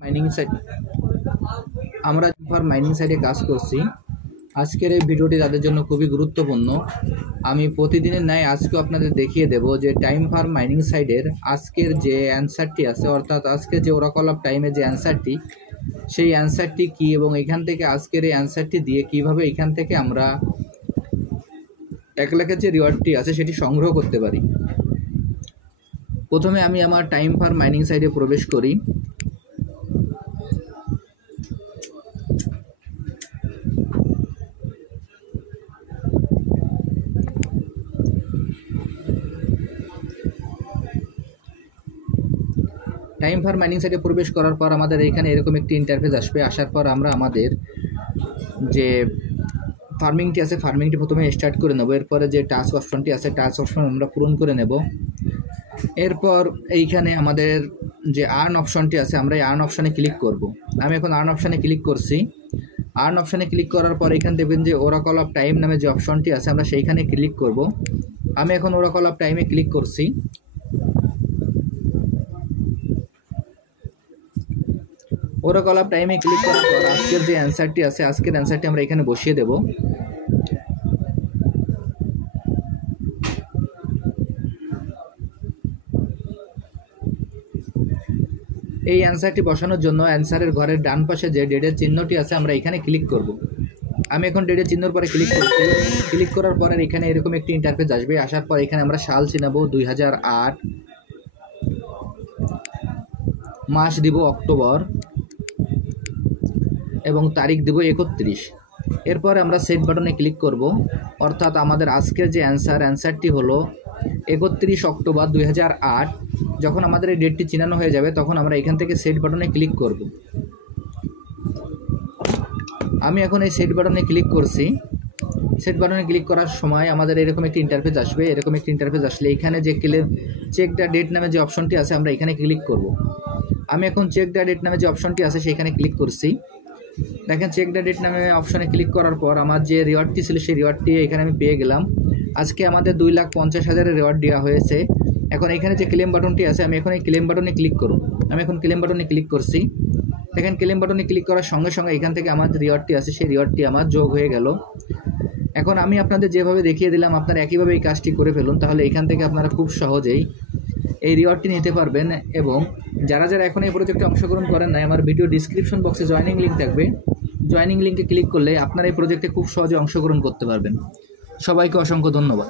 Mining site আমরা mining সাইটে কাজ করছি। আজকের এই ভিডিওটি তাদের জন্য খুবই গুরুত্বপূর্ণ। আমি প্রতিদিনের ন্যায় আজকেও আপনাদের দেখিয়ে দেব যে টাইম ফার্ম মাইনিং সাইটের আজকের যে অ্যান্সারটি আছে, অর্থাৎ আজকে যে ওরাকল অফ টাইমের যে অ্যান্সারটি, সেই অ্যান্সারটি কী এবং এখান থেকে আজকের এই অ্যান্সারটি দিয়ে কিভাবে এখান থেকে আমরা 1 লাখের যে রিওয়ার্ডটি আছে সেটি সংগ্রহ করতে পারি। প্রথমে আমি আমার টাইম ফার্ম মাইনিং সাইটে প্রবেশ করি। টাইম ফার্ম মাইনিং সাইটে প্রবেশ করার পর আমাদের এখানে এরকম একটি ইন্টারফেস আসবে। আসার পর আমরা আমাদের যে ফার্মিংটি আছে ফার্মিংটি প্রথমে স্টার্ট করে নেব। এরপরে যে টাস্ক অপশনটি আছে টাস্ক অপশন আমরা পূরণ করে নেব। এরপর এইখানে আমাদের যে আর্ন অপশনটি আছে আমরা এই আর্ন অপশানে ক্লিক করব। আমি এখন আর্ন অপশানে ক্লিক করছি। আর্ন অপশানে ক্লিক করার পর এখানে দেখবেন যে ওরাকল অফ টাইম নামে যে অপশনটি আছে আমরা সেইখানে ক্লিক করব। আমি এখন ওরাকল অফ টাইমে ক্লিক করছি। ওরাকল অফ টাইমে ক্লিক করার পর আজকের যে অ্যান্সারটি আছে আজকের অ্যান্সারটি আমরা এখানে বসিয়ে দেব। এই অ্যান্সারটি বসানোর জন্য অ্যান্সারের ঘরের ডান পাশে যে ডেটের চিহ্নটি আছে আমরা এখানে ক্লিক করব। আমি এখন ডেটের চিহ্নের পরে ক্লিক করছি। ক্লিক করার পরে এখানে এরকম একটি ইন্টারফেস আসবে। আসার পর এখানে আমরা সাল চিনাবো 2008, মাস দিব অক্টোবর এবং তারিখ দিব 31। এরপরে আমরা সেট বাটনে ক্লিক করব। অর্থাৎ আমাদের আজকের যে অ্যান্সারটি হলো 31 অক্টোবর 2008। যখন আমাদের এই ডেটটি চিনানো হয়ে যাবে তখন আমরা এখান থেকে সেট বাটনে ক্লিক করব। আমি এখন এই সেট বাটনে ক্লিক করছি। সেট বাটনে ক্লিক করার সময় আমাদের এরকম একটি ইন্টারফেস আসবে। এরকম একটি ইন্টারফেস আসলে এখানে যে চেক দ্য ডেট নামে যে অপশনটি আছে আমরা এখানে ক্লিক করব। আমি এখন চেক দ্য ডেট নামে যে অপশনটি আছে সেইখানে ক্লিক করছি। দেখেন চেক দ্য ডেট নামে অপশনে ক্লিক করার পর আমার যে রিওয়ার্ডটি ছিল সেই রিওয়ার্ডটি এখানে আমি পেয়ে গেলাম। আজকে আমাদের 2,50,000 রিওয়ার্ড দেওয়া হয়েছে। এখন এখানে যে ক্লেম বাটনটি আছে আমি এখন এই ক্লেম বাটনে ক্লিক করব। আমি এখন ক্লেম বাটনে ক্লিক করছি। দেখেন ক্লেম বাটনে ক্লিক করার সঙ্গে সঙ্গে এখান থেকে আমার যে রিওয়ার্ডটি আছে সেই রিওয়ার্ডটি আমার যোগ হয়ে গেল। এখন আমি আপনাদের যেভাবে দেখিয়ে দিলাম আপনারা একইভাবে এই কাজটি করে ফেলুন, তাহলে এখান থেকে আপনারা খুব সহজেই এই রিওয়ার্ডটি নিতে পারবেন। এবং যারা যারা এখন এই প্রজেক্টে অংশগ্রহণ করেন নাই, আমার ভিডিও ডিসক্রিপশন বক্সে জয়েনিং লিঙ্ক থাকবে। জয়েনিং লিঙ্কে ক্লিক করলে আপনারা এই প্রজেক্টে খুব সহজে অংশগ্রহণ করতে পারবেন। সবাইকে অসংখ্য ধন্যবাদ।